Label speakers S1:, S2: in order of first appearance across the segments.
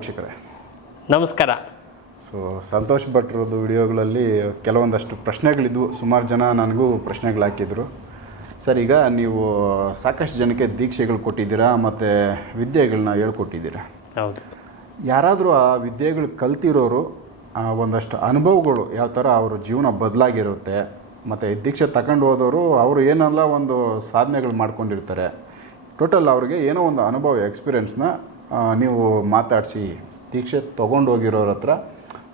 S1: ವೀಕ್ಷಕರೇ.
S2: ನಮಸ್ಕಾರ.
S1: ಸೊ ಸಂತೋಷ್ ಭಟ್ರದ್ದು ವಿಡಿಯೋಗಳಲ್ಲಿ ಕೆಲವೊಂದಷ್ಟು ಪ್ರಶ್ನೆಗಳಿದ್ವು. ಸುಮಾರು ಜನ ನನಗೂ ಪ್ರಶ್ನೆಗಳು ಹಾಕಿದ್ರು. ಸರ್ ಈಗ ನೀವು ಸಾಕಷ್ಟು ಜನಕ್ಕೆ ದೀಕ್ಷೆಗಳು ಕೊಟ್ಟಿದ್ದೀರಾ ಮತ್ತು ವಿದ್ಯೆಗಳನ್ನ ಹೇಳ್ಕೊಟ್ಟಿದ್ದೀರಾ?
S2: ಹೌದು.
S1: ಯಾರಾದರೂ ಆ ವಿದ್ಯೆಗಳು ಕಲ್ತಿರೋರು ಒಂದಷ್ಟು ಅನುಭವಗಳು ಯಾವ ಥರ ಅವ್ರ ಜೀವನ ಬದಲಾಗಿರುತ್ತೆ ಮತ್ತು ದೀಕ್ಷೆ ತಗೊಂಡು ಹೋದವರು ಅವರು ಏನೆಲ್ಲ ಒಂದು ಸಾಧನೆಗಳು ಮಾಡ್ಕೊಂಡಿರ್ತಾರೆ ಟೋಟಲ್ ಅವ್ರಿಗೆ ಏನೋ ಒಂದು ಅನುಭವ ಎಕ್ಸ್ಪೀರಿಯೆನ್ಸ್ನ ನೀವು ಮಾತಾಡಿಸಿ ದೀಕ್ಷೆ ತೊಗೊಂಡು ಹೋಗಿರೋರ ಹತ್ರ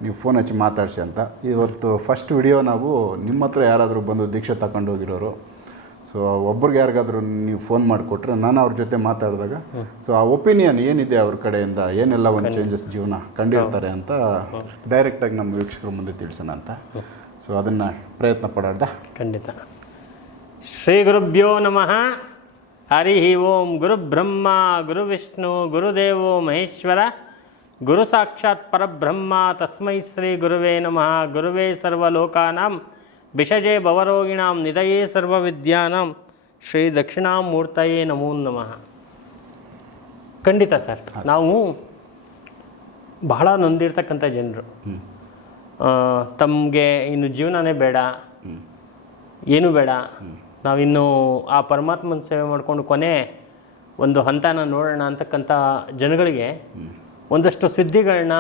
S1: ನೀವು ಫೋನ್ ಹಚ್ಚಿ ಮಾತಾಡಿಸಿ ಅಂತ. ಇವತ್ತು ಫಸ್ಟ್ ವಿಡಿಯೋ ನಾವು ನಿಮ್ಮ ಹತ್ರ ಯಾರಾದರೂ ಬಂದು ದೀಕ್ಷೆ ತಗೊಂಡು ಹೋಗಿರೋರು ಸೊ ಒಬ್ರಿಗೆ ಯಾರಿಗಾದ್ರೂ ನೀವು ಫೋನ್ ಮಾಡಿಕೊಟ್ರೆ ನಾನು ಅವ್ರ ಜೊತೆ ಮಾತಾಡಿದಾಗ ಸೊ ಆ ಒಪಿನಿಯನ್ ಏನಿದೆ ಅವ್ರ ಕಡೆಯಿಂದ ಏನೆಲ್ಲ ಒಂದು ಚೇಂಜಸ್ ಜೀವನ ಕಂಡಿರ್ತಾರೆ ಅಂತ ಡೈರೆಕ್ಟಾಗಿ ನಮ್ಮ ವೀಕ್ಷಕರ ಮುಂದೆ ತಿಳಿಸೋಣ ಅಂತ. ಸೊ ಅದನ್ನು ಪ್ರಯತ್ನ ಪಡಾರ್ದ
S2: ಖಂಡಿತ. ಶ್ರೀ ಗುರುಭ್ಯೋ ನಮಃ. ಹರಿ ಓಂ ಗುರು ಬ್ರಹ್ಮ ಗುರು ವಿಷ್ಣು ಗುರುದೇವೋ ಮಹೇಶ್ವರ ಗುರು ಸಾಕ್ಷಾತ್ ಪರಬ್ರಹ್ಮ ತಸ್ಮೈ ಶ್ರೀ ಗುರುವೇ ನಮಃ. ಗುರುವೇ ಸರ್ವಲೋಕಾನಾಂ ಬಿಷಜೆ ಭವರೋಗಿಣಾಂ ನಿಧಯೇ ಸರ್ವವಿದ್ಯಾನಾಂ ಶ್ರೀ ದಕ್ಷಿಣಾಮೂರ್ತಯೇ ನಮೋ ನಮಃ. ಖಂಡಿತ ಸರ್ ನಾವು ಬಹಳ ನೊಂದಿರ್ತಕ್ಕಂಥ ಜನರು. ತಮಗೆ ಇನ್ನು ಜೀವನನೇ ಬೇಡ ಏನು ಬೇಡ. ನಾವಿನ್ನು ಆ ಪರಮಾತ್ಮನ ಸೇವೆ ಮಾಡಿಕೊಂಡು ಕೊನೆ ಒಂದು ಹಂತನ ನೋಡೋಣ ಅಂತಕ್ಕಂಥ ಜನಗಳಿಗೆ ಒಂದಷ್ಟು ಸಿದ್ಧಿಗಳನ್ನ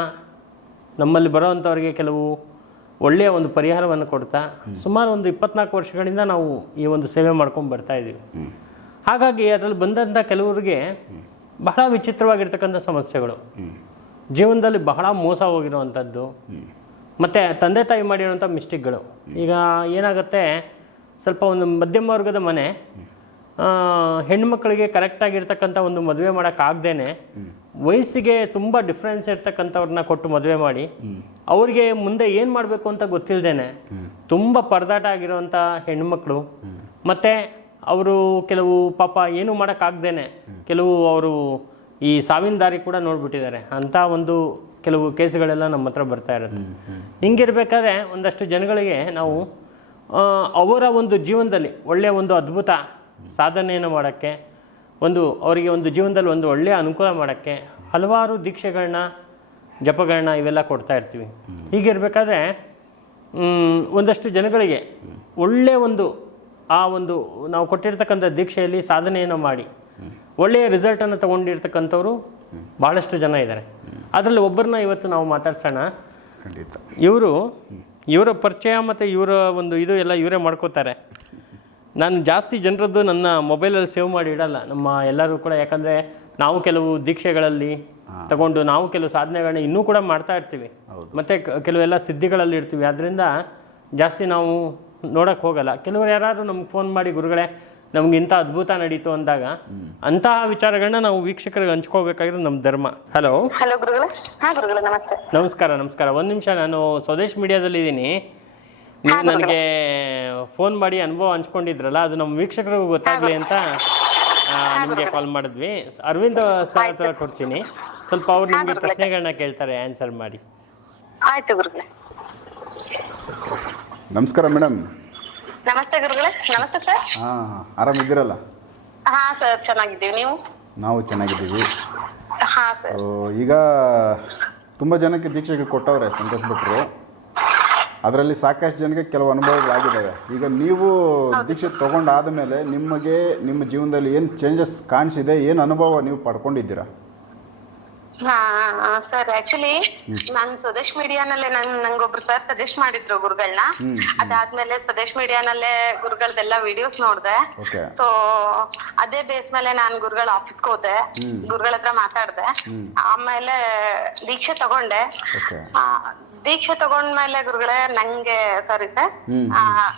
S2: ನಮ್ಮಲ್ಲಿ ಬರೋವಂಥವ್ರಿಗೆ ಕೆಲವು ಒಳ್ಳೆಯ ಒಂದು ಪರಿಹಾರವನ್ನು ಕೊಡ್ತಾ ಸುಮಾರು ಒಂದು ಇಪ್ಪತ್ನಾಲ್ಕು ವರ್ಷಗಳಿಂದ ನಾವು ಈ ಒಂದು ಸೇವೆ ಮಾಡ್ಕೊಂಡು ಬರ್ತಾ ಇದ್ದೀವಿ. ಹಾಗಾಗಿ ಅದರಲ್ಲಿ ಬಂದಂಥ ಕೆಲವರಿಗೆ ಬಹಳ ವಿಚಿತ್ರವಾಗಿರ್ತಕ್ಕಂಥ ಸಮಸ್ಯೆಗಳು. ಜೀವನದಲ್ಲಿ ಬಹಳ ಮೋಸ ಹೋಗಿರುವಂಥದ್ದು. ಮತ್ತು ತಂದೆ ತಾಯಿ ಮಾಡಿರುವಂಥ ಮಿಸ್ಟೇಕ್ಗಳು. ಈಗ ಏನಾಗುತ್ತೆ ಸ್ವಲ್ಪ ಒಂದು ಮಧ್ಯಮ ವರ್ಗದ ಮನೆ. ಆ, ಹೆಣ್ಮಕ್ಳಿಗೆ ಕರೆಕ್ಟಾಗಿರ್ತಕ್ಕಂಥ ಒಂದು ಮದುವೆ ಮಾಡೋಕ್ಕಾಗ್ದೇನೆ ವಯಸ್ಸಿಗೆ ತುಂಬ ಡಿಫ್ರೆನ್ಸ್ ಇರ್ತಕ್ಕಂಥವ್ರನ್ನ ಕೊಟ್ಟು ಮದುವೆ ಮಾಡಿ ಅವ್ರಿಗೆ ಮುಂದೆ ಏನು ಮಾಡಬೇಕು ಅಂತ ಗೊತ್ತಿಲ್ಲದೇನೆ ತುಂಬ ಪರದಾಟ ಆಗಿರೋವಂಥ ಹೆಣ್ಮಕ್ಳು. ಮತ್ತು ಅವರು ಕೆಲವು ಪಾಪ ಏನು ಮಾಡೋಕ್ಕಾಗ್ದೇನೆ ಕೆಲವು ಅವರು ಈ ಸಾವಿನ ದಾರಿ ಕೂಡ ನೋಡ್ಬಿಟ್ಟಿದ್ದಾರೆ. ಅಂತ ಒಂದು ಕೆಲವು ಕೇಸುಗಳೆಲ್ಲ ನಮ್ಮ ಹತ್ರ ಬರ್ತಾ ಇರುತ್ತೆ. ಹಿಂಗಿರ್ಬೇಕಾದ್ರೆ ಒಂದಷ್ಟು ಜನಗಳಿಗೆ ನಾವು ಅವರ ಒಂದು ಜೀವನದಲ್ಲಿ ಒಳ್ಳೆಯ ಒಂದು ಅದ್ಭುತ ಸಾಧನೆಯನ್ನು ಮಾಡೋಕ್ಕೆ ಒಂದು ಅವರಿಗೆ ಒಂದು ಜೀವನದಲ್ಲಿ ಒಂದು ಒಳ್ಳೆಯ ಅನುಕೂಲ ಮಾಡೋಕ್ಕೆ ಹಲವಾರು ದೀಕ್ಷೆಗಳನ್ನ ಜಪಗಳನ್ನ ಇವೆಲ್ಲ ಕೊಡ್ತಾ ಇರ್ತೀವಿ. ಹೀಗಿರಬೇಕಾದ್ರೆ ಒಂದಷ್ಟು ಜನಗಳಿಗೆ ಒಳ್ಳೆಯ ಒಂದು ಆ ಒಂದು ನಾವು ಕೊಟ್ಟಿರ್ತಕ್ಕಂಥ ದೀಕ್ಷೆಯಲ್ಲಿ ಸಾಧನೆಯನ್ನು ಮಾಡಿ ಒಳ್ಳೆಯ ರಿಸಲ್ಟನ್ನು ತಗೊಂಡಿರ್ತಕ್ಕಂಥವ್ರು ಬಹಳಷ್ಟು ಜನ ಇದ್ದಾರೆ. ಅದರಲ್ಲಿ ಒಬ್ಬರನ್ನ ಇವತ್ತು ನಾವು ಮಾತಾಡ್ಸೋಣ.
S1: ಖಂಡಿತ.
S2: ಇವರು ಇವರ ಪರಿಚಯ ಮತ್ತು ಇವರ ಒಂದು ಇದು ಎಲ್ಲ ಇವರೇ ಮಾಡ್ಕೋತಾರೆ. ನಾನು ಜಾಸ್ತಿ ಜನರದ್ದು ನನ್ನ ಮೊಬೈಲಲ್ಲಿ ಸೇವ್ ಮಾಡಿ ಇಡಲ್ಲ. ನಮ್ಮ ಎಲ್ಲರೂ ಕೂಡ ಯಾಕಂದರೆ ನಾವು ಕೆಲವು ದೀಕ್ಷೆಗಳಲ್ಲಿ ತಗೊಂಡು ನಾವು ಕೆಲವು ಸಾಧನೆಗಳನ್ನ ಇನ್ನೂ ಕೂಡ ಮಾಡ್ತಾ ಇರ್ತೀವಿ. ಮತ್ತು ಕೆಲವೆಲ್ಲ ಸಿದ್ಧಿಗಳಲ್ಲಿ ಇರ್ತೀವಿ. ಅದರಿಂದ ಜಾಸ್ತಿ ನಾವು ನೋಡೋಕ್ಕೆ ಹೋಗಲ್ಲ. ಕೆಲವರು ಯಾರಾದರೂ ನಮ್ಗೆ ಫೋನ್ ಮಾಡಿ ಗುರುಗಳೇ ನಮ್ಗೆ ಇಂಥ ಅದ್ಭುತ ನಡೀತು ಅಂದಾಗ ಅಂತಹ ವಿಚಾರಗಳನ್ನ ನಾವು ವೀಕ್ಷಕರಿಗೆ ಹಂಚ್ಕೋಬೇಕಾಗಿರೋದು ನಮ್ಮ ಧರ್ಮ. ಹಲೋ
S3: ಹಲೋ ಗುರುಗಳೇ. ಹಾ ಗುರುಗಳೇ ನಮಸ್ತೆ.
S2: ನಮಸ್ಕಾರ ನಮಸ್ಕಾರ. ಒಂದು ನಿಮಿಷ ನಾನು ಸ್ವದೇಶ್ ಮೀಡಿಯಾದಲ್ಲಿ ಇದ್ದೀನಿ ನೀವು ನನಗೆ ಫೋನ್ ಮಾಡಿ ಅನುಭವ ಹಂಚ್ಕೊಂಡಿದ್ರಲ್ಲ ಅದು ನಮ್ಮ ವೀಕ್ಷಕರಿಗೂ ಗೊತ್ತಾಗ್ಲಿ ಅಂತ ನಿಮಗೆ ಕಾಲ್ ಮಾಡಿದ್ವಿ. ಅರವಿಂದ್ ಸರ್ ಹತ್ರ ಕೊಡ್ತೀನಿ. ಸ್ವಲ್ಪ ಅವ್ರು ನಿಮಗೆ ಪ್ರಶ್ನೆಗಳನ್ನ ಕೇಳ್ತಾರೆ ಆನ್ಸರ್ ಮಾಡಿ.
S3: ಆಯ್ತು ಗುರುಗಳೇ.
S1: ನಮಸ್ಕಾರ ಮೇಡಮ್.
S3: ನಮಸ್ತೆ ಗುರುಗಳೇ ನಮಸ್ತೆ ಸರ್.
S1: ಹಾಂ ಆರಾಮಿದ್ದೀರಲ್ಲ?
S3: ಹಾ ಸರ್ ಚೆನ್ನಾಗಿದ್ದೀವಿ. ನೀವು?
S1: ನಾವು ಚೆನ್ನಾಗಿದ್ದೀವಿ.
S3: ಹಾ ಸರ್.
S1: ಈಗ ತುಂಬ ಜನಕ್ಕೆ ದೀಕ್ಷೆಗೆ ಕೊಟ್ಟವ್ರೆ ಸಂತೋಷ್ ಭಟ್ರು. ಅದರಲ್ಲಿ ಸಾಕಷ್ಟು ಜನಕ್ಕೆ ಕೆಲವು ಅನುಭವಗಳಾಗಿದ್ದಾವೆ. ಈಗ ನೀವು ದೀಕ್ಷೆ ತಗೊಂಡಾದ ಮೇಲೆ ನಿಮಗೆ ನಿಮ್ಮ ಜೀವನದಲ್ಲಿ ಏನು ಚೇಂಜಸ್ ಕಾಣಿಸಿದೆ ಏನು ಅನುಭವ ನೀವು ಪಡ್ಕೊಂಡಿದ್ದೀರಾ?
S3: ಹಾ ಸರ್ ಆಕ್ಚುಲಿ ನಾನ್ ಸ್ವದೇಶ್ ಮೀಡಿಯಾನಲ್ಲೇ ನನ್ ನಂಗೊಬ್ರು ಸರ್ ಸಜೆಸ್ಟ್ ಮಾಡಿದ್ರು ಗುರುಗಳನ್ನ ಅದಾದ್ಮೇಲೆ ಸ್ವದೇಶ್ ಮೀಡಿಯಾನಲ್ಲೇ ಗುರುಗಳದೆಲ್ಲ ವಿಡಿಯೋಸ್ ನೋಡ್ದೆ.
S1: ಓಕೆ.
S3: ಸೊ ಅದೇ ಬೇಸ್ ಮೇಲೆ ನಾನ್ ಗುರುಗಳ ಆಫೀಸ್ಗೆ ಹೋದೆ. ಗುರುಗಳ ಹತ್ರ ಮಾತಾಡ್ದೆ. ಆಮೇಲೆ ದೀಕ್ಷೆ ತಗೊಂಡೆ. ಆ, ದೀಕ್ಷೆ ತಗೊಂಡ್ಮೇಲೆ ಗುರುಗಳೇ ನಂಗೆ ಸಾರಿ ಸರ್.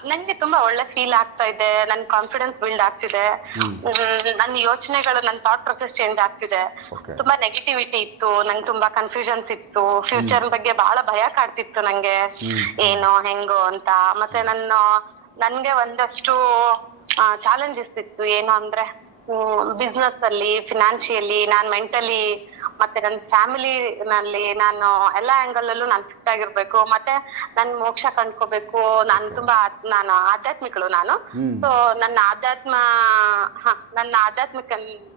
S3: ನಂಗೆ ತುಂಬಾ ಒಳ್ಳೆ ಫೀಲ್ ಆಗ್ತಾ ಇದೆ ನನ್ ಕಾನ್ಫಿಡೆನ್ಸ್ ಬಿಲ್ಡ್ ಆಗ್ತಿದೆ. ನನ್ನ ಯೋಚನೆಗಳು ನನ್ನ ಥಾಟ್ ಪ್ರೊಸೆಸ್ ಚೇಂಜ್ ಆಗ್ತಿದೆ. ತುಂಬಾ ನೆಗೆಟಿವಿಟಿ ಇತ್ತು ನಂಗೆ ತುಂಬಾ ಕನ್ಫ್ಯೂಷನ್ಸ್ ಇತ್ತು. ಫ್ಯೂಚರ್ ಬಗ್ಗೆ ಬಹಳ ಭಯ ಕಾಡ್ತಿತ್ತು ನಂಗೆ. ಏನೋ ಹೆಂಗೋ ಅಂತ. ಮತ್ತೆ ನನ್ನ ನನ್ಗೆ ಒಂದಷ್ಟು ಚಾಲೆಂಜಸ್ ಇತ್ತು. ಏನು ಅಂದ್ರೆ ಬಿಸ್ನೆಸ್ ಅಲ್ಲಿ ಫಿನಾನ್ಷಿಯಲಿ ನಾನ್ ಮೆಂಟಲಿ ಮತ್ತೆ ನನ್ನ ಫ್ಯಾಮಿಲಿ ನಲ್ಲಿ ನಾನು ಎಲ್ಲಾ ಆಂಗಲ್ ಅಲ್ಲೂ ನಾನು ಫಿಟ್ ಆಗಿರ್ಬೇಕು. ಮತ್ತೆ ನನ್ ಮೋಕ್ಷ ಕಂಡ್ಕೋಬೇಕು. ನಾನು ತುಂಬಾ ಆತ್- ನಾನು ಆಧ್ಯಾತ್ಮಿಕಳು ನಾನು. ಸೊ ನನ್ನ ಆಧ್ಯಾತ್ಮ ಹ ನನ್ನ ಆಧ್ಯಾತ್ಮಿಕ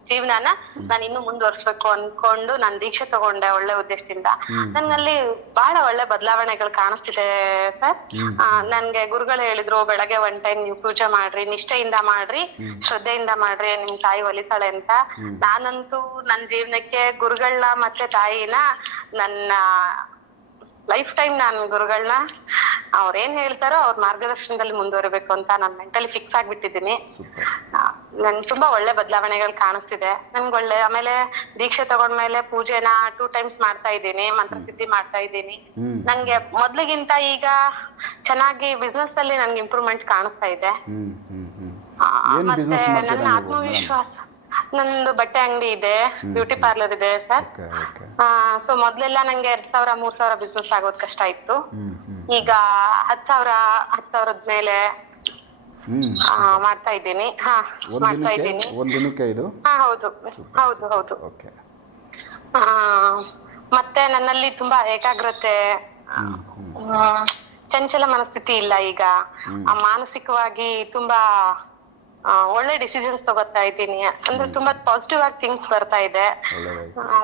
S3: ಜೀವನನ ನಾನು ಇನ್ನು ಮುಂದುವರ್ಸ್ಬೇಕು ಅನ್ಕೊಂಡು ನಾನು ದೀಕ್ಷೆ ತಗೊಂಡೆ ಒಳ್ಳೆ ಉದ್ದೇಶದಿಂದ. ನನ್ನಲ್ಲಿ ಬಹಳ ಒಳ್ಳೆ ಬದಲಾವಣೆಗಳು ಕಾಣಿಸ್ತಿದೆ ಸರ್. ನನ್ಗೆ ಗುರುಗಳು ಹೇಳಿದ್ರು ಬೆಳಗ್ಗೆ ಒನ್ ಟೈಮ್ ನೀವು ಪೂಜೆ ಮಾಡ್ರಿ ನಿಷ್ಠೆಯಿಂದ ಮಾಡ್ರಿ ಶ್ರದ್ಧೆಯಿಂದ ಮಾಡ್ರಿ ನಿಮ್ ತಾಯಿ ಒಲಿತಾಳೆ ಅಂತ. ನಾನಂತೂ ನನ್ನ ಜೀವನಕ್ಕೆ ಗುರುಗಳನ್ನ ಮತ್ತೆ ತಾಯಿನ ನನ್ನ ಲೈಫ್ ಟೈಮ್ ನಾನು ಗುರುಗಳನ್ನ ಅವ್ರೇನ್ ಹೇಳ್ತಾರೋ ಅವ್ರ ಮಾರ್ಗದರ್ಶನದಲ್ಲಿ ಮುಂದುವರಿಬೇಕು ಅಂತ ನಾನು ಮೆಂಟಲಿ ಫಿಕ್ಸ್ ಆಗ್ಬಿಟ್ಟಿದ್ದೀನಿ. ನನ್ ತುಂಬಾ ಒಳ್ಳೆ ಬದಲಾವಣೆಗಳು ಕಾಣಿಸ್ತಿದೆ. ನನ್ಗೆ ಒಳ್ಳೆ ಆಮೇಲೆ ದೀಕ್ಷೆ ತಗೊಂಡ್ಮೇಲೆ ಪೂಜೆನ ಟೂ ಟೈಮ್ಸ್ ಮಾಡ್ತಾ ಇದ್ದೀನಿ ಮಂತ್ರ ಸಿದ್ಧಿ ಮಾಡ್ತಾ ಇದ್ದೀನಿ.
S1: ನಂಗೆ
S3: ನನ್ಗೆ ಮೊದ್ಲಿಗಿಂತ ಈಗ ಚೆನ್ನಾಗಿ ಬಿಸ್ನೆಸ್ ಅಲ್ಲಿ ನನ್ಗೆ ಇಂಪ್ರೂವ್ಮೆಂಟ್ ಕಾಣಿಸ್ತಾ ಇದೆ. ಮತ್ತೆ ನನ್ನ ಆತ್ಮವಿಶ್ವಾಸ ನಂದು ಬಟ್ಟೆ ಅಂಗಡಿ ಇದೆ ಬ್ಯೂಟಿ ಪಾರ್ಲರ್ ಇದೆ ಸರ್.
S1: ಆ ಓಕೆ.
S3: ಸೊ ಮೊದ್ಲೆಲ್ಲ ನಂಗೆ ಎರಡ್ ಸಾವಿರ ಮೂರ್ ಸಾವಿರ ಬಿಸ್ನೆಸ್ ಆಗೋದ್ ಕಷ್ಟ ಇತ್ತು.
S1: ಹ್ಮ್ ಹ್ಮ್.
S3: ಈಗ ಹತ್ ಸಾವಿರ ಹತ್ ಸಾವಿರದ ಮೇಲೆ
S1: ಹ್ಮ್
S3: ಆ, ಮಾಡ್ತಾ ಇದ್ದೀನಿ. ಹಾ
S1: ಒಂದ್
S3: ಮಾಡ್ತಾ
S1: ದಿನಕ್ಕೆ?
S3: ಇದ್ದೀನಿ.
S1: ಒಂದ್ ದಿನಕ್ಕೆ ಇದು?
S3: ಹಾ ಹೌದು. ಹೌದು ಹೌದು.
S1: ಓಕೆ.
S3: ಆ, ಮತ್ತೆ ನನ್ನಲ್ಲಿ ತುಂಬಾ ಏಕಾಗ್ರತೆ ಆ, ಚಂಚಲ ಮನಸ್ಥಿತಿ ಇಲ್ಲ ಈಗ. ಆ, ಮಾನಸಿಕವಾಗಿ ತುಂಬಾ ಒಳ್ಳೆ ಡಿಸಿಷನ್ಸ್ ತಗೋತಾ ಇದ್ದೀನಿ. ಅಂದ್ರೆ ತುಂಬಾ ಪಾಸಿಟಿವ್ ಆಗಿ ಥಿಂಕ್ಸ್ ಬರ್ತಾ ಇದೆ.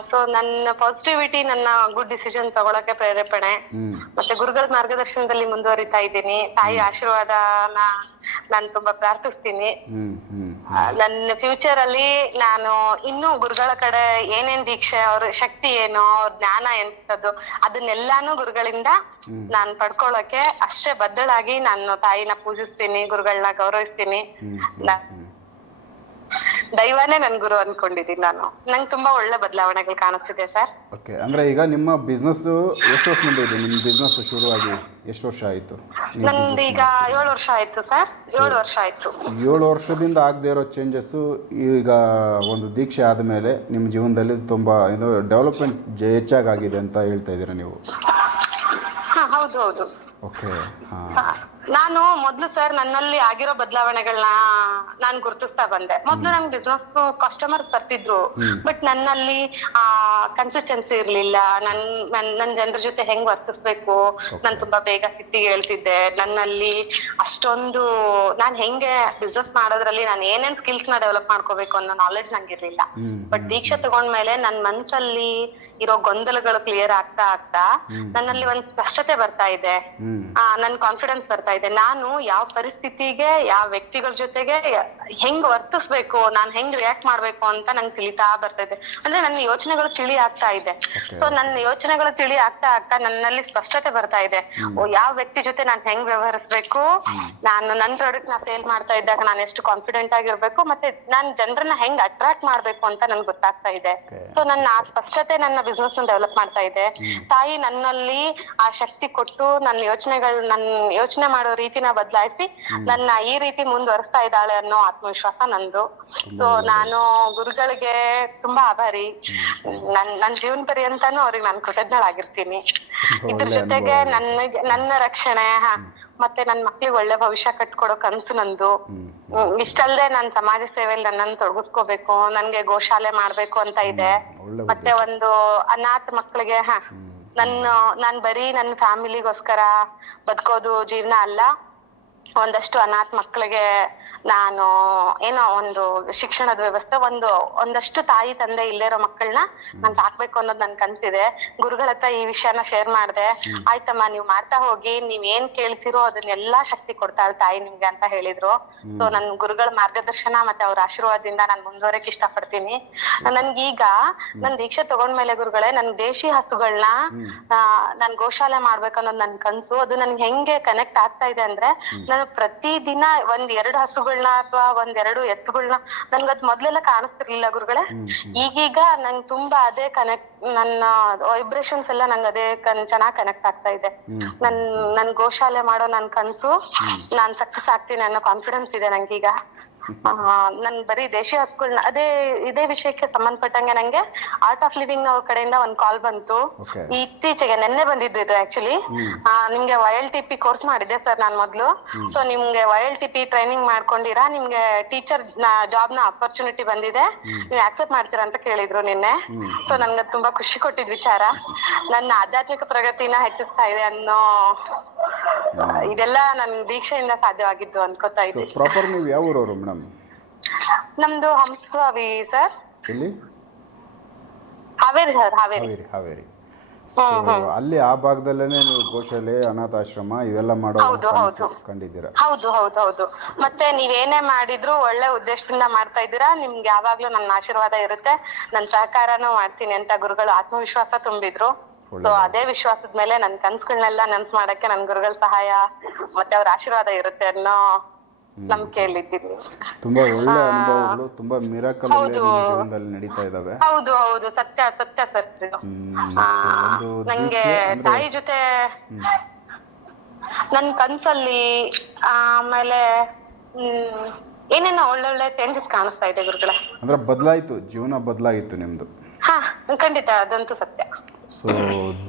S3: ಸೊ ನನ್ನ ಪಾಸಿಟಿವಿಟಿ ನನ್ನ ಗುಡ್ ಡಿಸಿಷನ್ ತಗೊಳಕ್ಕೆ ಪ್ರೇರೇಪಣೆ. ಮತ್ತೆ ಗುರುಗಳ ಮಾರ್ಗದರ್ಶನದಲ್ಲಿ ಮುಂದುವರಿತಾ ಇದ್ದೀನಿ. ತಾಯಿ ಆಶೀರ್ವಾದನ ನಾನು ತುಂಬಾ ಪ್ರಾರ್ಥಿಸ್ತೀನಿ. ಆ, ನನ್ನ ಫ್ಯೂಚರ್ ಅಲ್ಲಿ ನಾನು ಇನ್ನೂ ಗುರುಗಳ ಕಡೆ ಏನೇನ್ ದೀಕ್ಷೆ ಅವ್ರ ಶಕ್ತಿ ಏನು ಅವ್ರ ಜ್ಞಾನ ಎಂತದ್ದು ಅದನ್ನೆಲ್ಲಾನು ಗುರುಗಳಿಂದ ನಾನ್ ಪಡ್ಕೊಳ್ಳೋಕೆ ಅಷ್ಟೇ ಬದ್ದಳಾಗಿ ನಾನು ತಾಯಿನ ಪೂಜಿಸ್ತೀನಿ ಗುರುಗಳನ್ನ ಗೌರವಿಸ್ತೀನಿ. ದೈವನೇ ನನ್ ಗುರು ಅನ್ಕೊಂಡಿದ್ದೀನಿ ನಾನು. ನಂಗೆ ತುಂಬಾ ಒಳ್ಳೆ ಬದಲಾವಣೆಗಳು ಕಾಣಿಸ್ತಿದೆ ಸರ್.
S1: ಓಕೆ ಅಂದ್ರೆ ಈಗ ನಿಮ್ಮ ಬಿಸ್ನೆಸ್ ಎಷ್ಟು ವರ್ಷದಿಂದ ಇದೆ? ನಿಮ್ಮ ಬಿಸ್ನೆಸ್ ಶುರುವಾಗಿ ಎಷ್ಟು ವರ್ಷ ಆಯಿತು?
S3: ನಂದು ಈಗ ಏಳು ವರ್ಷ ಆಯ್ತು ಸರ್. ಏಳು ವರ್ಷ ಆಯ್ತು.
S1: ಏಳು ವರ್ಷದಿಂದ ಆಗದೆ ಇರೋ ಚೇಂಜಸ್ಸು ಈಗ ಒಂದು ದೀಕ್ಷೆ ಆದಮೇಲೆ ನಿಮ್ಮ ಜೀವನದಲ್ಲಿ ತುಂಬ ಏನು ಡೆವಲಪ್ಮೆಂಟ್ ಹೆಚ್ಚಾಗಿ ಆಗಿದೆ ಅಂತ ಹೇಳ್ತಾ ಇದ್ದೀರಾ ನೀವು?
S3: ಹಾ ಹೌದು ಹೌದು.
S1: ಓಕೆ ಹಾ.
S3: ನಾನು ಮೊದ್ಲು ಸರ್ ನನ್ನಲ್ಲಿ ಆಗಿರೋ ಬದಲಾವಣೆಗಳನ್ನ ನಾನ್ ಗುರುತಿಸ್ತಾ ಬಂದೆ. ಮೊದ್ಲು ನಂಗೆ ಬಿಸ್ನೆಸ್ ಕಸ್ಟಮರ್ ಬರ್ತಿದ್ರು ಬಟ್ ನನ್ನಲ್ಲಿ ಆ ಕನ್ಸಿಸ್ಟೆನ್ಸಿ ಇರ್ಲಿಲ್ಲ. ನನ್ ನನ್ ನನ್ ಜನರ ಜೊತೆ ಹೆಂಗ್ ವರ್ತಿಸ್ಬೇಕು? ನಾನ್ ತುಂಬಾ ಬೇಗ ಸಿಟ್ಟಿಗೆ ಹೇಳ್ತಿದ್ದೆ. ನನ್ನಲ್ಲಿ ಅಷ್ಟೊಂದು ನಾನ್ ಹೆಂಗೆ ಬಿಸ್ನೆಸ್ ಮಾಡೋದ್ರಲ್ಲಿ ನಾನು ಏನೇನ್ ಸ್ಕಿಲ್ಸ್ನ ಡೆವಲಪ್ ಮಾಡ್ಕೋಬೇಕು ಅನ್ನೋ ನಾಲೆಜ್ ನಂಗಿರ್ಲಿಲ್ಲ. ಬಟ್ ದೀಕ್ಷೆ ತಗೊಂಡ್ಮೇಲೆ ನನ್ ಮನ್ಸಲ್ಲಿ ಇರೋ ಗೊಂದಲಗಳು ಕ್ಲಿಯರ್ ಆಗ್ತಾ ಆಗ್ತಾ ನನ್ನಲ್ಲಿ ಒಂದ್ ಸ್ಪಷ್ಟತೆ ಬರ್ತಾ ಇದೆ. ಆ ನನ್ ಕಾನ್ಫಿಡೆನ್ಸ್ ಬರ್ತಾ ಇದೆ. ನಾನು ಯಾವ ಪರಿಸ್ಥಿತಿಗೆ ಯಾವ ವ್ಯಕ್ತಿಗಳ ಜೊತೆಗೆ ಹೆಂಗ್ ವರ್ತಿಸ್ಬೇಕು ನಾನ್ ಹೆಂಗ್ ರಿಯಾಕ್ಟ್ ಮಾಡ್ಬೇಕು ಅಂತ ನಂಗೆ ತಿಳಿತಾ ಬರ್ತಾ ಇದೆ. ಅಂದ್ರೆ ನನ್ನ ಯೋಚನೆಗಳು ತಿಳಿ ಆಗ್ತಾ ಇದೆ. ಸೊ ನನ್ನ ಯೋಚನೆಗಳು ತಿಳಿ ಆಗ್ತಾ ಆಗ್ತಾ ನನ್ನಲ್ಲಿ ಸ್ಪಷ್ಟತೆ ಬರ್ತಾ ಇದೆ. ಓ ಯಾವ ವ್ಯಕ್ತಿ ಜೊತೆ ನಾನ್ ಹೆಂಗ್ ವ್ಯವಹರಿಸ್ಬೇಕು? ನಾನು ನನ್ನ ಪ್ರಾಡಕ್ಟ್ನ ಸೇಲ್ ಮಾಡ್ತಾ ಇದ್ದಾಗ ನಾನು ಎಷ್ಟು ಕಾನ್ಫಿಡೆಂಟ್ ಆಗಿರ್ಬೇಕು? ಮತ್ತೆ ನಾನ್ ಜನರನ್ನ ಹೆಂಗ್ ಅಟ್ರಾಕ್ಟ್ ಮಾಡ್ಬೇಕು ಅಂತ ನನ್ಗೆ ಗೊತ್ತಾಗ್ತಾ ಇದೆ. ಸೊ ನನ್ನ ಆ ಸ್ಪಷ್ಟತೆ ನನ್ನ ಬಿಸ್ನೆಸ್ ಡೆವಲಪ್ ಮಾಡ್ತಾ ಇದೆ. ತಾಯಿ ನನ್ನಲ್ಲಿ ಆ ಶಕ್ತಿ ಕೊಟ್ಟು ನನ್ನ ಯೋಚನೆಗಳು ನನ್ನ ಯೋಚನೆ ಮಾಡೋ ರೀತಿನ ಬದಲಾಯಿಸಿ ನನ್ನ ಈ ರೀತಿ ಮುಂದುವರಿಸ್ತಾ ಇದ್ದಾಳೆ ಅನ್ನೋ ಆತ್ಮವಿಶ್ವಾಸ ನಂದು. ಸೊ ನಾನು ಗುರುಗಳಿಗೆ ತುಂಬಾ ಆಭಾರಿ. ನನ್ ನನ್ ಜೀವನ ಪರ್ಯಂತಾನು ಅವ್ರಿಗೆ ನಾನು ಕೃತಜ್ಞಳಾಗಿರ್ತೀನಿ. ಇದ್ರ ಜೊತೆಗೆ
S1: ನನ್ನ
S3: ನನಗೆ ನನ್ನ ರಕ್ಷಣೆ ಹ ಮತ್ತೆ ನನ್ ಮಕ್ಳಿಗೆ ಒಳ್ಳೆ ಭವಿಷ್ಯ ಕಟ್ಕೊಡೋ ಕನ್ಸು ನಂದು. ಇಷ್ಟಲ್ದೆ ನಾನ್ ಸಮಾಜ ಸೇವೆಯಲ್ಲಿ ನನ್ನನ್ನು ತೊಡಗಿಸ್ಕೋಬೇಕು ನನ್ಗೆ ಗೋಶಾಲೆ ಮಾಡ್ಬೇಕು ಅಂತ ಇದೆ. ಮತ್ತೆ ಒಂದು ಅನಾಥ ಮಕ್ಕಳಿಗೆ ಹ ನನ್ನ ನಾನ್ ಬರೀ ನನ್ನ ಫ್ಯಾಮಿಲಿಗೋಸ್ಕರ ಬದುಕೋದು ಜೀವನ ಅಲ್ಲ. ಒಂದಷ್ಟು ಅನಾಥ ಮಕ್ಕಳಿಗೆ ನಾನು ಏನೋ ಒಂದು ಶಿಕ್ಷಣದ ವ್ಯವಸ್ಥೆ ಒಂದು ಒಂದಷ್ಟು ತಾಯಿ ತಂದೆ ಇಲ್ಲೇ ಇರೋ ಮಕ್ಕಳನ್ನ ನಾನ್ ಸಾಕ್ಬೇಕು ಅನ್ನೋದು ನನ್ ಕನ್ಸಿದೆ. ಗುರುಗಳ ಹತ್ರ ಈ ವಿಷಯನ ಶೇರ್ ಮಾಡ್ದೆ. ಆಯ್ತಮ್ಮ ನೀವ್ ಮಾಡ್ತಾ ಹೋಗಿ ನೀವ್ ಏನ್ ಕೇಳ್ತಿರೋ ಅದನ್ನೆಲ್ಲಾ ಶಕ್ತಿ ಕೊಡ್ತಾಳೆ ತಾಯಿ ನಿಮ್ಗೆ ಅಂತ ಹೇಳಿದ್ರು. ಸೊ ನನ್ ಗುರುಗಳ ಮಾರ್ಗದರ್ಶನ ಮತ್ತೆ ಅವ್ರ ಆಶೀರ್ವಾದದಿಂದ ನಾನ್ ಮುಂದುವರೆಕ್ ಇಷ್ಟ ಪಡ್ತೀನಿ ನನ್ಗೀಗ ನನ್ ದೀಕ್ಷೆ ತಗೊಂಡ್ಮೇಲೆ ಗುರುಗಳೇ ನನ್ ದೇಶಿ ಹಸುಗಳನ್ನ ನಾನ್ ಗೋಶಾಲೆ ಮಾಡ್ಬೇಕು ಅನ್ನೋದು ನನ್ ಕನ್ಸು. ಅದು ನನ್ಗೆ ಹೆಂಗೆ ಕನೆಕ್ಟ್ ಆಗ್ತಾ ಇದೆ ಅಂದ್ರೆ ನಾನು ಪ್ರತಿದಿನ ಒಂದ್ ಎರಡು ಹಸುಗಳನ್ನ ಅಥವಾ ಒಂದೆರಡು ಎರಡು ಎತ್ತುಗಳನ್ನ ನನ್ಗದ್ ಮೊದ್ಲೆಲ್ಲ ಕಾಣಿಸ್ತಿರ್ಲಿಲ್ಲ ಗುರುಗಳೇ. ಈಗೀಗ ನಂಗ್ ತುಂಬಾ ಅದೇ ಕನೆಕ್ಟ್ ನನ್ನ ವೈಬ್ರೇಷನ್ಸ್ ಎಲ್ಲ ನಂಗ್ ಅದೇ ಕನ್ ಚೆನ್ನಾಗ್ ಕನೆಕ್ಟ್ ಆಗ್ತಾ ಇದೆ. ನನ್ ನನ್ ಗೋಶಾಲೆ ಮಾಡೋ ನನ್ ಕನ್ಸು ನಾನ್ ಸಕ್ಸಸ್ ಆಗ್ತೀನಿ ಅನ್ನೋ ಕಾನ್ಫಿಡೆನ್ಸ್ ಇದೆ ನಂಗೀಗ. ನನ್ ಬರೀ ದೇಶಿ ಹಸುಗಳನ್ನ ಅದೇ ಇದೇ ವಿಷಯಕ್ಕೆ ಸಂಬಂಧಪಟ್ಟಂಗೆ ನಂಗೆ ಆರ್ಟ್ ಆಫ್ ಲಿವಿಂಗ್ ಅವ್ರ ಕಡೆಯಿಂದ ಒಂದ್ ಕಾಲ್ ಬಂತು.
S1: Okay.
S3: ಇತ್ತೀಚೆಗೆ ನೆನ್ನೆ ಬಂದಿದ್ದು ಇದು ಆಕ್ಚುಲಿ ನಿಮ್ಗೆ Y L T P course ಮಾಡಿದ್ದೆ ಸರ್ ನಾನ್ ಮೊದ್ಲು. ಸೊ ನಿಮ್ಗೆ Y L T P training ಮಾಡ್ಕೊಂಡಿರಾ? ನಿಮ್ಗೆ ಟೀಚರ್ ಜಾಬ್ನ ಅಪರ್ಚುನಿಟಿ ಬಂದಿದೆ. ನೀವು ಆಕ್ಸೆಪ್ಟ್ ಮಾಡ್ತೀರಾ ಅಂತ ಕೇಳಿದ್ರು ನಿನ್ನೆ. ಸೊ ನನ್ಗೆ ತುಂಬಾ ಖುಷಿ ಕೊಟ್ಟಿದ್ ವಿಚಾರ. ನನ್ನ ಆಧ್ಯಾತ್ಮಿಕ ಪ್ರಗತಿನ ಹೆಚ್ಚಿಸ್ತಾ ಇದೆ ಅನ್ನೋ ಇದೆಲ್ಲ ನನ್ ದೀಕ್ಷೆಯಿಂದ ಸಾಧ್ಯವಾಗಿದ್ದು ಅನ್ಕೋತಾ
S1: ಸೊ
S3: ಇದ್ದೀನಿ.
S1: ಪ್ರಾಪರ್ ನೀವು ಯಾವ ಊರವರು ಮೇಡಮ್
S3: ನಮ್ದು ಹಂಸವಿ ಸರ್. ಹಾವೇರಿ ಸರ್ ಹಾವೇರಿ.
S1: ಹಾವೇರಿ ಅಲ್ಲಿ ಆ ಭಾಗದಲ್ಲೇ ನೀವು ಗೋಶಾಲೆ ಅನಾಥಾಶ್ರಮ ಇವೆಲ್ಲ ಮಾಡೋದು
S3: ಹೌದು,
S1: ಕನಸು
S3: ಹೌದು.
S1: ಕಂಡಿದ್ದೀರಾ?
S3: ಹೌದು ಹೌದು ಹೌದು. ಮತ್ತೆ ನೀವೇನೇ ಮಾಡಿದ್ರು ಒಳ್ಳೆ ಉದ್ದೇಶದಿಂದ ಮಾಡ್ತಾ ಇದ್ದೀರಾ? ನಿಮ್ಗೆ ಯಾವಾಗ್ಲೂ ನನ್ನ ಆಶೀರ್ವಾದ ಇರುತ್ತೆ. ನನ್ ಸಹಕಾರನೂ ಮಾಡ್ತೀನಿ ಅಂತ ಗುರುಗಳು ಆತ್ಮವಿಶ್ವಾಸ ತುಂಬಿದ್ರು. ಸೊ ಅದೇ ವಿಶ್ವಾಸದ ಮೇಲೆ ನನ್ ಕನ್ಸುಗಳನ್ನೆಲ್ಲ ನನ್ಸ್ ಮಾಡಕ್ಕೆ ನನ್ ಗುರುಗಳ ಸಹಾಯ ಮತ್ತೆ ಅವ್ರ ಆಶೀರ್ವಾದ ಇರುತ್ತೆ ಅನ್ನೋ ನಂಬಿಕೆಯಲ್ಲಿದ್ದೀನಿ
S1: ತುಂಬಾ ಒಳ್ಳೆ ಅನುಭವಗಳು ತುಂಬಾ ಮಿರಾಕಲ್ ಜೀವನದಲ್ಲಿ ನಡೀತಾ ಇದಾವೆ.
S3: ಹೌದು ಹೌದು. ಸತ್ಯ ಸತ್ಯ ಆ, ನಂಗೆ ತಾಯಿ ಜೊತೆ ನನ್ ಕನ್ಸಲ್ಲಿ ಆಮೇಲೆ ಏನೇನೋ ಒಳ್ಳೊಳ್ಳೆ ಚೇಂಜಸ್ ಕಾಣಿಸ್ತಾ ಇದೆ ಗುರುಗಳೇ.
S1: ಅಂದ್ರೆ ಬದಲಾಯಿತು ಜೀವನ ಬದಲಾಗಿತ್ತು ನಿಮ್ದು.
S3: ಹಾ ಖಂಡಿತ. ಅದಂತೂ ಸತ್ಯ.
S1: ಸೊ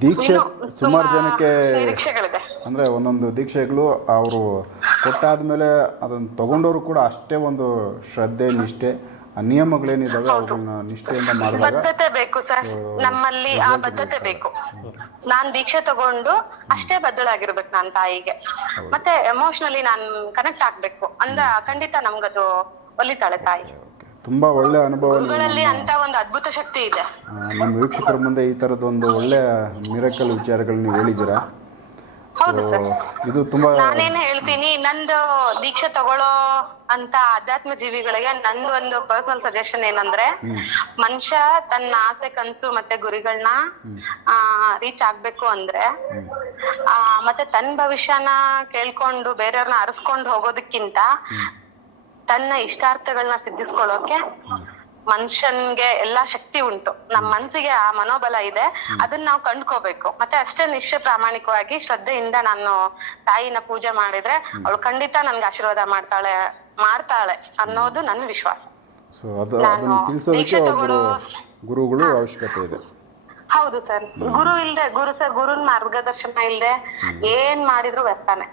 S1: ದೀಕ್ಷೆ ಸುಮಾರು ಜನಕ್ಕೆ
S3: ನಿರೀಕ್ಷೆಗಳಿದೆ.
S1: ಅಂದ್ರೆ ಒಂದೊಂದು ದೀಕ್ಷೆಗಳು ಅವರು ಕೊಟ್ಟಾದ್ಮೇಲೆ ಅದನ್ನ ತಗೊಂಡವರು ಕೂಡ ಅಷ್ಟೇ ಒಂದು ಶ್ರದ್ಧೆ ನಿಷ್ಠೆ ಆ ನಿಯಮಗಳೇನಿದಾವೆ ಅವುಗಳನ್ನ ನಿಷ್ಠೆಯಿಂದ ಮಾಡಿದಾಗ
S3: ಬದ್ಧತೆ ಬೇಕು ಸರ್. ನಮ್ಮಲ್ಲಿ ಆ ಬದ್ಧತೆ ಬೇಕು. ನಾನ್ ದೀಕ್ಷೆ ತಗೊಂಡು ಅಷ್ಟೇ ಬದ್ಧಳಾಗಿರ್ಬೇಕು ನಾನ್ ತಾಯಿಗೆ. ಮತ್ತೆ ಎಮೋಷನಲಿ ನಾನ್ ಕನೆಕ್ಟ್ ಆಗ್ಬೇಕು. ಅಂದ್ರೆ ಖಂಡಿತ ನಮ್ಗದು ಒಲಿತಾಳೆ ತಾಯಿ.
S1: ತುಂಬಾ ಒಳ್ಳೆ ಅನುಭವ
S3: ಗುರುಗಳಲ್ಲಿ ಅಂತ ಒಂದು ಅದ್ಭುತ ಶಕ್ತಿ ಇದೆ.
S1: ನಮ್ಮ ವೀಕ್ಷಕರ ಮುಂದೆ ಈ ತರದ ಒಂದು ಒಳ್ಳೆ ಮಿರಕಲ್ ವಿಚಾರಗಳನ್ನ ಹೇಳಿದ್ದೀರಾ.
S3: ಹೌದು
S1: ಇದು ತುಂಬಾ
S3: ನಾನೇನ್ ಹೇಳ್ತೀನಿ ನಂದು ದೀಕ್ಷೆ ತಗೊಳ್ಳೋ ಅಂತ ಆಧ್ಯಾತ್ಮ ಜೀವಿಗಳಿಗೆ ನಂದು ಒಂದು ಪರ್ಸನಲ್ ಸಜೆಷನ್ ಏನಂದ್ರೆ ಮನುಷ್ಯ ತನ್ನ ಆಸೆ ಕನ್ಸು ಮತ್ತೆ ಗುರಿಗಳನ್ನ ಆ ರೀಚ್ ಆಗ್ಬೇಕು ಅಂದ್ರೆ ಆ ಮತ್ತೆ ತನ್ನ ಭವಿಷ್ಯನ ಕೇಳ್ಕೊಂಡು ಬೇರೆಯವ್ರನ್ನ ಅರಸ್ಕೊಂಡು ಹೋಗೋದಕ್ಕಿಂತ ತನ್ನ ಇಷ್ಟಾರ್ಥಗಳನ್ನ ಸಿದ್ಧಿಸ್ಕೊಳ್ಳೋಕೆ ಮನುಷ್ಯನ್ಗೆ ಎಲ್ಲಾ ಶಕ್ತಿ ಉಂಟು. ನಮ್ ಮನ್ಸಿಗೆ ಆ ಮನೋಬಲ ಇದೆ ಅದನ್ನ ನಾವು ಕಂಡ್ಕೋಬೇಕು. ಮತ್ತೆ ಅಷ್ಟೇ ನಿಶ್ಚಯ ಪ್ರಾಮಾಣಿಕವಾಗಿ ಶ್ರದ್ಧೆಯಿಂದ ನಾನು ತಾಯಿನ ಪೂಜೆ ಮಾಡಿದ್ರೆ ಅವಳು ಖಂಡಿತ ನನ್ಗೆ ಆಶೀರ್ವಾದ ಮಾಡ್ತಾಳೆ ಮಾಡ್ತಾಳೆ ಅನ್ನೋದು ನನ್ನ ವಿಶ್ವಾಸ.
S1: ಸೊ ಅದು ಅದನ್ನು ತಿಳಿಸೋದಕ್ಕೆ ಒಬ್ಬರು ಗುರುಗಳು ಅವಶ್ಯಕತೆ ಇದೆ.
S3: ಹೌದು ಸರ್. ಗುರು ಇಲ್ದೆ ಗುರು ಸರ್ ಗುರುನ್ ಮಾರ್ಗದರ್ಶನ ಇಲ್ದೆ ಏನ್ ಮಾಡಿದ್ರು ವ್ಯರ್ಥನೆ.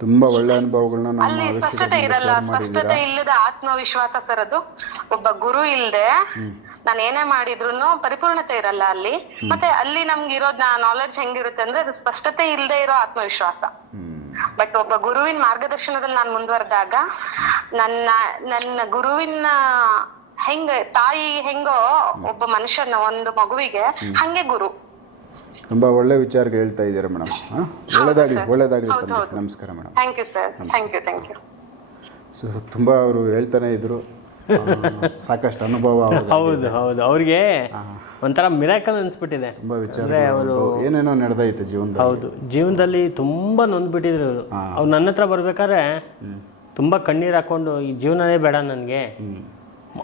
S1: ತುಂಬಾ ಒಳ್ಳೆ ಅನುಭವಗಳನ್ನ ನಮ್ಮ
S3: ಅಲ್ಲಿ ಸ್ಪಷ್ಟತೆ ಇರಲ್ಲ
S1: ಸ್ವಚ್ಛತೆ
S3: ಸ್ಪಷ್ಟತೆ ಇಲ್ಲದ ಆತ್ಮವಿಶ್ವಾಸ ಸರ್ ಅದು. ಒಬ್ಬ ಗುರು ಇಲ್ದೆ ನಾನು ಏನೇ ಮಾಡಿದ್ರು ಪರಿಪೂರ್ಣತೆ ಇರಲ್ಲ ಅಲ್ಲಿ. ಮತ್ತೆ ಅಲ್ಲಿ ನಮ್ಗೆ ಇರೋ ನಾಲೆಡ್ಜ್ ಹೆಂಗಿರುತ್ತೆ ಅಂದ್ರೆ ಅದು ಸ್ಪಷ್ಟತೆ ಇಲ್ಲದೆ ಇರೋ ಆತ್ಮವಿಶ್ವಾಸ. ಬಟ್ ಒಬ್ಬ ಗುರುವಿನ ಮಾರ್ಗದರ್ಶನದಲ್ಲಿ ನಾನು ಮುಂದುವರೆದಾಗ ನನ್ನ ನನ್ನ ಗುರುವಿನ ಹೆಂಗ ತಾಯಿ ಹೆಂಗೋ ಒಬ್ಬ ಮನುಷ್ಯನ ಒಂದು ಮಗುವಿಗೆ ಹಂಗೆ ಗುರು.
S1: ತುಂಬಾ ಒಳ್ಳೆ ವಿಚಾರ ಹೇಳ್ತಾ ಇದ್ದೀರಾ ಮೇಡಮ್. ಒಳ್ಳೇದಾಗ್ಲಿ. ಒಳ್ಳೇದಾಗ್ಲಿ
S3: ಹೌದು,
S1: ನಮಸ್ಕಾರ madam.
S3: Thank you sir thank you thank you
S1: so ತುಂಬಾ ಅವರು ಹೇಳ್ತಾನೆ ಇದ್ರು. ಸಾಕಷ್ಟು ಅನುಭವ.
S2: ಹೌದು ಹೌದು. ಅವ್ರಿಗೆ ಒಂಥರ ಮಿರಾಕಲ್ ಅನ್ಸ್ಬಿಟ್ಟಿದೆ.
S1: ತುಂಬಾ ವಿಚಾರ
S2: ಅವರು
S1: ಏನೇನೋ ನಡೆದೈತೆ ಜೀವನದಲ್ಲಿ.
S2: ಹೌದು. ಜೀವನದಲ್ಲಿ ತುಂಬಾ ನೊಂದ್ಬಿಟ್ಟಿದ್ರು ಅವರು ಅವ್ರು ನನ್ನ ಹತ್ರ ಬರ್ಬೇಕಾದ್ರೆ ತುಂಬಾ ಕಣ್ಣೀರ್ ಹಾಕೊಂಡು ಈ ಜೀವನನೇ ಬೇಡ ನನಗೆ.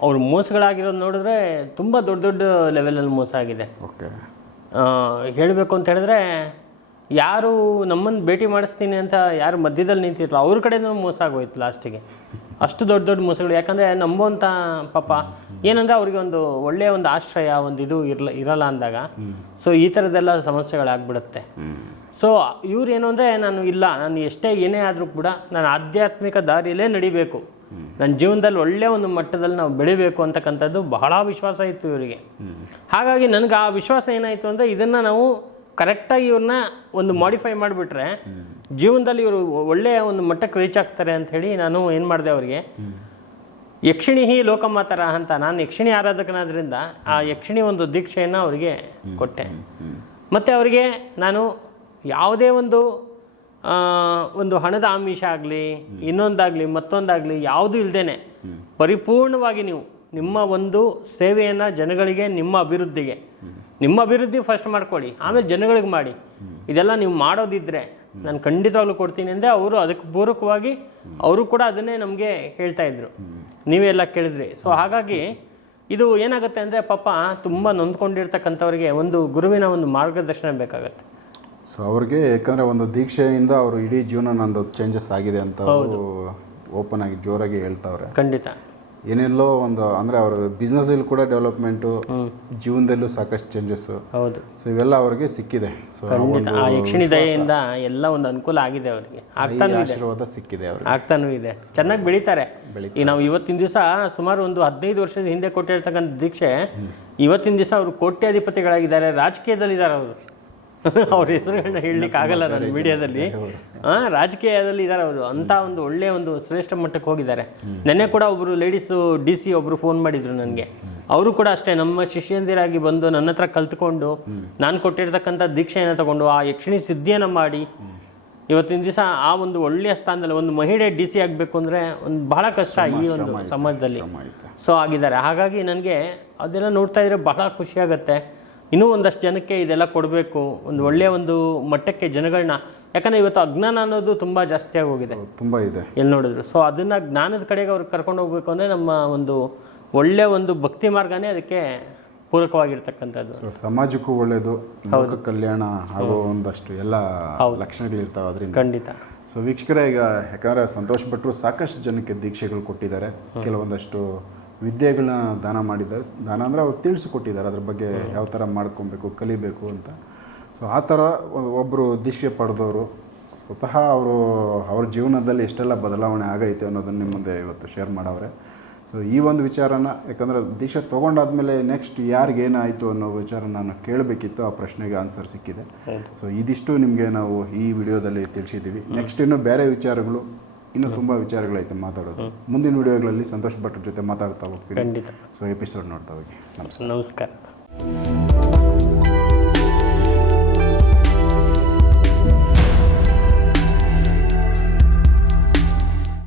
S2: ಅವ್ರ ಮೋಸಗಳಾಗಿರೋದು ನೋಡಿದ್ರೆ ತುಂಬಾ ದೊಡ್ಡ ದೊಡ್ಡ ಲೆವೆಲಲ್ಲಿ ಮೋಸ ಆಗಿದೆ.
S1: ಓಕೆ.
S2: ಹೇಳಬೇಕು ಅಂತ ಹೇಳಿದ್ರೆ ಯಾರು ನಮ್ಮನ್ನು ಭೇಟಿ ಮಾಡಿಸ್ತೀನಿ ಅಂತ ಯಾರು ಮಧ್ಯದಲ್ಲಿ ನಿಂತಿದ್ರು ಅವ್ರ ಕಡೆನೂ ಮೋಸ ಆಗೋಯ್ತು ಲಾಸ್ಟಿಗೆ ಅಷ್ಟು ದೊಡ್ಡ ದೊಡ್ಡ ಮೋಸಗಳು. ಯಾಕಂದರೆ ನಂಬುವಂಥ ಪಾಪ ಏನಂದರೆ ಅವ್ರಿಗೆ ಒಂದು ಒಳ್ಳೆಯ ಒಂದು ಆಶ್ರಯ ಒಂದು ಇದು ಇರಲ್ಲ ಇರಲ್ಲ ಅಂದಾಗ. ಸೊ ಈ ಥರದ್ದೆಲ್ಲ ಸಮಸ್ಯೆಗಳಾಗ್ಬಿಡುತ್ತೆ. ಸೊ ಇವ್ರು ಏನು ಅಂದರೆ ನಾನು ಇಲ್ಲ. ನಾನು ಎಷ್ಟೇ ಏನೇ ಆದರೂ ಕೂಡ ನಾನು ಆಧ್ಯಾತ್ಮಿಕ ದಾರಿಯಲ್ಲೇ ನಡಿಬೇಕು. ನನ್ನ ಜೀವನದಲ್ಲಿ ಒಳ್ಳೆಯ ಒಂದು ಮಟ್ಟದಲ್ಲಿ ನಾವು ಬೆಳಿಬೇಕು ಅಂತಕ್ಕಂಥದ್ದು ಬಹಳ ವಿಶ್ವಾಸ ಇತ್ತು ಇವರಿಗೆ. ಹಾಗಾಗಿ ನನಗೆ ಆ ವಿಶ್ವಾಸ ಏನಾಯಿತು ಅಂದರೆ ಇದನ್ನು ನಾವು ಕರೆಕ್ಟಾಗಿ ಇವ್ರನ್ನ ಒಂದು ಮಾಡಿಫೈ ಮಾಡಿಬಿಟ್ರೆ ಜೀವನದಲ್ಲಿ ಇವರು ಒಳ್ಳೆಯ ಒಂದು ಮಟ್ಟಕ್ಕೆ ರೀಚ್ ಆಗ್ತಾರೆ ಅಂತ ಹೇಳಿ ನಾನು ಏನು ಮಾಡಿದೆ ಅವರಿಗೆ, ಯಕ್ಷಿಣಿ ಹಿ ಲೋಕಮಾತರ ಅಂತ ನಾನು ಯಕ್ಷಿಣಿ ಆರಾಧಕನಾದ್ರಿಂದ ಆ ಯಕ್ಷಿಣಿ ಒಂದು ದೀಕ್ಷೆಯನ್ನು ಅವರಿಗೆ ಕೊಟ್ಟೆ. ಮತ್ತು ಅವರಿಗೆ ನಾನು ಯಾವುದೇ ಒಂದು ಒಂದು ಹಣದ ಆಮಿಷ ಆಗಲಿ, ಇನ್ನೊಂದಾಗಲಿ, ಮತ್ತೊಂದಾಗಲಿ ಯಾವುದೂ ಇಲ್ಲದೇನೆ ಪರಿಪೂರ್ಣವಾಗಿ ನೀವು ನಿಮ್ಮ ಒಂದು ಸೇವೆಯನ್ನು ಜನಗಳಿಗೆ, ನಿಮ್ಮ ಅಭಿವೃದ್ಧಿಗೆ ನಿಮ್ಮ ಅಭಿವೃದ್ಧಿ ಫಸ್ಟ್ ಮಾಡ್ಕೊಳ್ಳಿ ಆಮೇಲೆ ಜನಗಳಿಗೆ ಮಾಡಿ. ಇದೆಲ್ಲ ನೀವು ಮಾಡೋದಿದ್ರೆ ನಾನು ಖಂಡಿತವಾಗ್ಲೂ ಕೊಡ್ತೀನಿ ಅಂದರೆ ಅವರು ಅದಕ್ಕೆ ಪೂರಕವಾಗಿ ಅವರು ಕೂಡ ಅದನ್ನೇ ನಮಗೆ ಹೇಳ್ತಾ ಇದ್ರು. ನೀವೆಲ್ಲ ಕೇಳಿದ್ರಿ. ಸೊ ಹಾಗಾಗಿ ಇದು ಏನಾಗುತ್ತೆ ಅಂದರೆ ಪಾಪ ತುಂಬ ನೊಂದ್ಕೊಂಡಿರ್ತಕ್ಕಂಥವ್ರಿಗೆ ಒಂದು ಗುರುವಿನ ಒಂದು ಮಾರ್ಗದರ್ಶನ ಬೇಕಾಗತ್ತೆ.
S1: ಸೊ ಅವ್ರಿಗೆ ಯಾಕಂದ್ರೆ ಒಂದು ದೀಕ್ಷೆಯಿಂದ ಅವರು ಇಡೀ ಜೀವನ ನಂದು ಚೇಂಜಸ್ ಆಗಿದೆ ಅಂತ ಓಪನ್ ಆಗಿ ಜೋರಾಗಿ ಹೇಳ್ತಾವ್ರೆ.
S2: ಖಂಡಿತ.
S1: ಏನೆಲ್ಲೋ ಒಂದು ಅಂದರೆ ಅವ್ರ ಬಿಸ್ನೆಸ್ಸಲ್ಲಿ ಕೂಡ ಡೆವಲಪ್ಮೆಂಟು ಜೀವನದಲ್ಲೂ ಸಾಕಷ್ಟು ಚೇಂಜಸ್ಸು
S2: ಹೌದು.
S1: ಸೊ ಇವೆಲ್ಲ ಅವ್ರಿಗೆ ಸಿಕ್ಕಿದೆ. ಸೊ
S2: ಆ ಯಕ್ಷಿಣಿ ದಯೆಯಿಂದ ಎಲ್ಲ ಒಂದು ಅನುಕೂಲ ಆಗಿದೆ ಅವರಿಗೆ. ಆಗ್ತಾನೂ ಇದೆ.
S1: ಆಶೀರ್ವಾದ ಸಿಕ್ಕಿದೆ ಅವ್ರಿಗೆ.
S2: ಆಗ್ತಾನೂ ಇದೆ. ಚೆನ್ನಾಗಿ ಬೆಳೀತಾರೆ. ಈಗ ನಾವು ಇವತ್ತಿನ ದಿವಸ ಸುಮಾರು ಒಂದು ಹದಿನೈದು ವರ್ಷದ ಹಿಂದೆ ಕೊಟ್ಟಿರ್ತಕ್ಕಂಥ ದೀಕ್ಷೆ ಇವತ್ತಿನ ದಿವಸ ಅವರು ಕೋಟ್ಯಾಧಿಪತಿಗಳಾಗಿದ್ದಾರೆ ರಾಜಕೀಯದಲ್ಲಿದ್ದಾರೆ ಅವರು. ಅವ್ರ ಹೆಸರುಗಳನ್ನ ಹೇಳಲಿಕ್ಕೆ ಆಗಲ್ಲ ನಾನು ಮೀಡಿಯಾದಲ್ಲಿ ಹಾ ರಾಜಕೀಯದಲ್ಲಿ ಇದ್ದಾರೆ ಅವರು. ಅಂತ ಒಂದು ಒಳ್ಳೆ ಒಂದು ಶ್ರೇಷ್ಠ ಮಟ್ಟಕ್ಕೆ ಹೋಗಿದ್ದಾರೆ. ನೆನ್ನೆ ಕೂಡ ಒಬ್ರು ಲೇಡೀಸು ಡಿ ಸಿ ಒಬ್ರು ಫೋನ್ ಮಾಡಿದ್ರು ನನಗೆ. ಅವರು ಕೂಡ ಅಷ್ಟೇ ನಮ್ಮ ಶಿಷ್ಯಂದಿರಾಗಿ ಬಂದು ನನ್ನ ಹತ್ರ ಕಲ್ತ್ಕೊಂಡು ನಾನು ಕೊಟ್ಟಿರ್ತಕ್ಕಂಥ ದೀಕ್ಷೆಯನ್ನು ತಗೊಂಡು ಆ ಯಕ್ಷಿಣಿ ಸಿದ್ಧಿಯನ್ನು ಮಾಡಿ ಇವತ್ತಿನ ದಿವಸ ಆ ಒಂದು ಒಳ್ಳೆಯ ಸ್ಥಾನದಲ್ಲಿ ಒಂದು ಮಹಿಳೆ ಡಿ ಸಿ ಆಗಬೇಕು ಅಂದರೆ ಒಂದು ಬಹಳ ಕಷ್ಟ ಈ ಒಂದು ಸಮಾಜದಲ್ಲಿ. ಸೊ ಆಗಿದ್ದಾರೆ. ಹಾಗಾಗಿ ನನಗೆ ಅದೆಲ್ಲ ನೋಡ್ತಾ ಇದ್ರೆ ಬಹಳ ಖುಷಿ ಆಗುತ್ತೆ. ಇನ್ನೂ ಒಂದಷ್ಟು ಜನಕ್ಕೆ ಇದೆಲ್ಲ ಕೊಡಬೇಕು. ಒಂದು ಒಳ್ಳೆಯ ಒಂದು ಮಟ್ಟಕ್ಕೆ ಜನಗಳನ್ನ ಯಾಕಂದರೆ ಇವತ್ತು ಅಜ್ಞಾನ ಅನ್ನೋದು ತುಂಬ ಜಾಸ್ತಿಯಾಗಿ ಹೋಗಿದೆ
S1: ತುಂಬ ಇದೆ.
S2: ಎಲ್ಲಿ ನೋಡಿದ್ರು. ಸೊ ಅದನ್ನು ಜ್ಞಾನದ ಕಡೆಗೆ ಅವ್ರಿಗೆ ಕರ್ಕೊಂಡು ಹೋಗ್ಬೇಕು ಅಂದರೆ ನಮ್ಮ ಒಂದು ಒಳ್ಳೆಯ ಒಂದು ಭಕ್ತಿ ಮಾರ್ಗನೇ ಅದಕ್ಕೆ ಪೂರಕವಾಗಿರ್ತಕ್ಕಂಥದ್ದು.
S1: ಸಮಾಜಕ್ಕೂ ಒಳ್ಳೆಯದು ಲೋಕ ಕಲ್ಯಾಣ ಹಾಗೂ ಒಂದಷ್ಟು ಎಲ್ಲ ಲಕ್ಷಣಗಳಿರ್ತಾವೆ ಅದರಿಂದ.
S2: ಖಂಡಿತ.
S1: ಸೊ ವೀಕ್ಷಕರೇ ಈಗ ಯಾಕಂದರೆ ಸಂತೋಷ್ ಭಟ್ರು ಸಾಕಷ್ಟು ಜನಕ್ಕೆ ದೀಕ್ಷೆಗಳು ಕೊಟ್ಟಿದ್ದಾರೆ. ಕೆಲವೊಂದಷ್ಟು ವಿದ್ಯೆಗಳನ್ನ ದಾನ ಮಾಡಿದ್ದಾರೆ. ದಾನ ಅಂದರೆ ಅವ್ರು ತಿಳಿಸಿಕೊಟ್ಟಿದ್ದಾರೆ ಅದ್ರ ಬಗ್ಗೆ ಯಾವ ಥರ ಮಾಡ್ಕೊಬೇಕು ಕಲಿಬೇಕು ಅಂತ. ಸೊ ಆ ಥರ ಒಬ್ಬರು ದೀಕ್ಷೆ ಪಡೆದವರು ಸ್ವತಃ ಅವರು ಅವ್ರ ಜೀವನದಲ್ಲಿ ಎಷ್ಟೆಲ್ಲ ಬದಲಾವಣೆ ಆಗೈತೆ ಅನ್ನೋದನ್ನು ನಿಮ್ಮ ಮುಂದೆ ಇವತ್ತು ಶೇರ್ ಮಾಡವ್ರೆ. ಸೊ ಈ ಒಂದು ವಿಚಾರನ ಯಾಕಂದರೆ ದೀಕ್ಷೆ ತೊಗೊಂಡಾದ್ಮೇಲೆ ನೆಕ್ಸ್ಟ್ ಯಾರಿಗೇನಾಯಿತು ಅನ್ನೋ ವಿಚಾರ ನಾನು ಕೇಳಬೇಕಿತ್ತು ಆ ಪ್ರಶ್ನೆಗೆ ಆನ್ಸರ್ ಸಿಕ್ಕಿದೆ. ಸೊ ಇದಿಷ್ಟು ನಿಮಗೆ ನಾವು ಈ ವಿಡಿಯೋದಲ್ಲಿ ತಿಳಿಸಿದ್ದೀವಿ. ನೆಕ್ಸ್ಟ್ ಇನ್ನು ಬೇರೆ ವಿಚಾರಗಳು ಇನ್ನೂ ತುಂಬ ವಿಚಾರಗಳೈತೆ ಮಾತಾಡೋದು. ಮುಂದಿನ ವಿಡಿಯೋಗಳಲ್ಲಿ ಸಂತೋಷ್ ಭಟ್ರ ಜೊತೆ ಮಾತಾಡ್ತಾ ಹೋಗ್ತೀವಿ ಸೊ ಎಪಿಸೋಡ್ ನೋಡ್ತಾ ಹೋಗಿ.
S2: ನಮಸ್ಕಾರ.